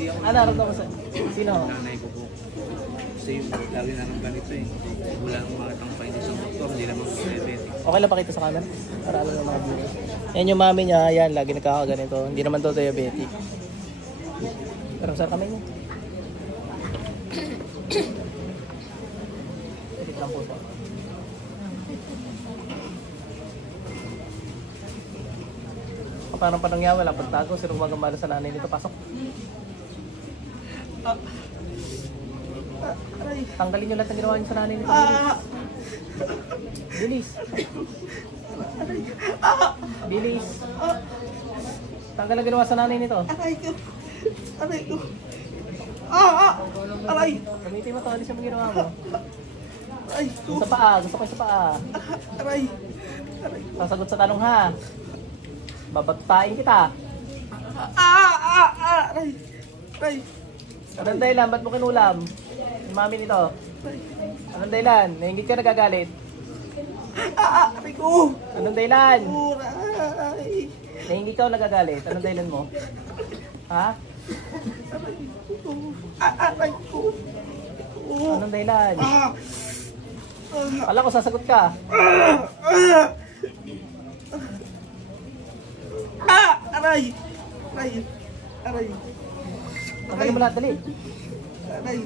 hindi ako. Ano, naramdaman ko sa... Sino? Nanay ko po. Kasi lagi na nang ganito eh. Wala nang makitang findings sa doktor, hindi naman po diabetic. Okay lang pakita sa camera. Para alam ng mga viewers. Yan yung mami niya, yan, lagi nagkakaganito. Hindi naman to diabetic. Pero saan kamay niya? Edit lang po ito. Parang panangya, wala pagtago. Sino gumagambala sa nanay nito? Pasok. Tanggalin nyo lahat ang ginawa nyo sa nanay nito. Bilis. Bilis. Tanggal ang ginawa sa nanay nito. Aray ko. Aray ko. Aray. Gamitin mo ito. Alis yung ginawa mo. Aray ko. Sa paa. Gusto ko sa paa. Aray. Aray ko. Sasagot sa tanong ha. Babatain kita. Aray. Aray. Anong dahilan? Ba't mo kinulam? Yung mami nito. Anong dahilan? Nainggit ka nagagalit? Aray ko. Anong dahilan? Aray. Nainggit ka o nagagalit? Anong dahilan mo? Ha? Aray ko. Anong dahilan? Kala ko sasagot ka. Aray. Aray. Aray. Tanggalin mo lahat, dali. Aray.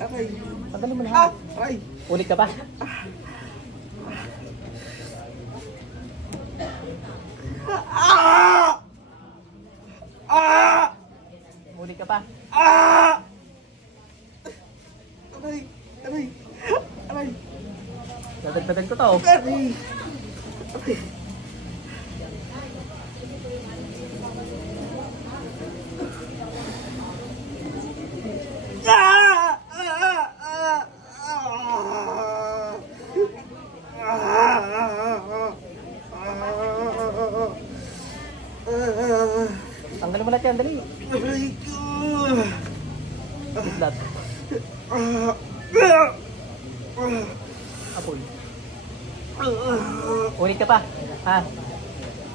Aray. Tanggalin mo lahat. Aray. Ulit ka pa. Ulit ka pa. Aray. Aray. Aray. Dadagdagan ko to. Aray. Aray. Tanggalin mo lahat yan, dali. Aray ko. Islat. Apoy. Ulit ka pa. Ha?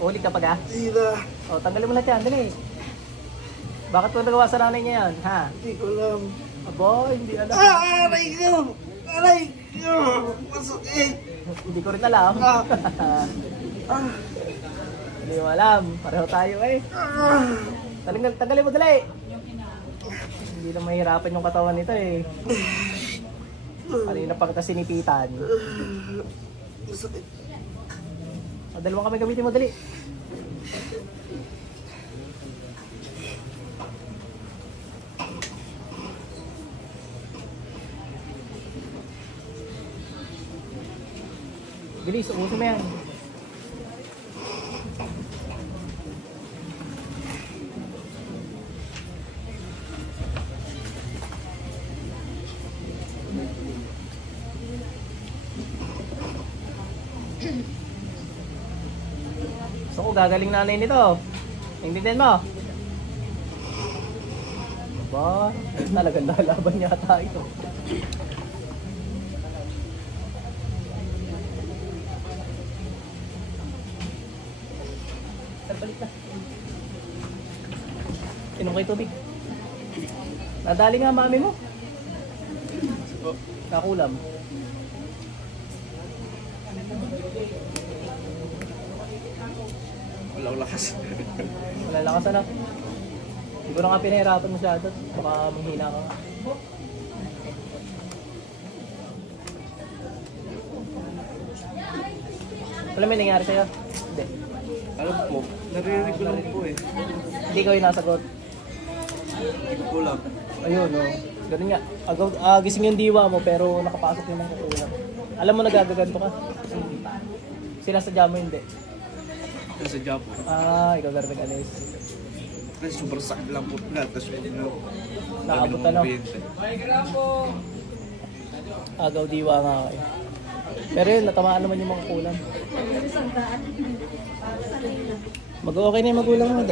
Ulit ka pa ga? Sila. O, tanggalin mo lahat yan, dali. Bakit mo nagawa sa nanay niya yan, ha? Hindi ko alam. Abo, hindi alam. Aray ko. Aray ko. Masakit. Hindi ko rin alam. Hindi mo alam. Pareho tayo eh. Tanggalin mo dali. Hindi na mahirapan yung katawan nito eh. Kanina pa kita sinipitan. Masakit. Dalawang kami gamitin mo dali. Bilis, ubusin mo yan. So, gagaling nanay nito. Intindihan mo? Ba, talagang lalaban yata ito. Balik na. Inom kayo tubig. Nadali nga mami mo. Kakulam. Wala lakas. Wala lakas na. Siguro nga pinahirapan mo siya doon. Baka mahina ka. Wala may nangyari sa'yo? Hindi. Alam po, naririnig ko lang po eh. Hindi ko yung nasagot. Hindi ko alam. Ayun, no. Ganun nga. Gising yung diwa mo pero nakapasok yung mga kukulang. Alam mo nagagaganto ka? Sila sa mo hindi. Sa Japo. Ikaw garbag alis. Kasi super sakit lang po na. Tapos Nakabot na, no? Agaw diwa nga eh. Pero yun, natamaan naman yung mga kulang. Mag-okay na yung magulang mo.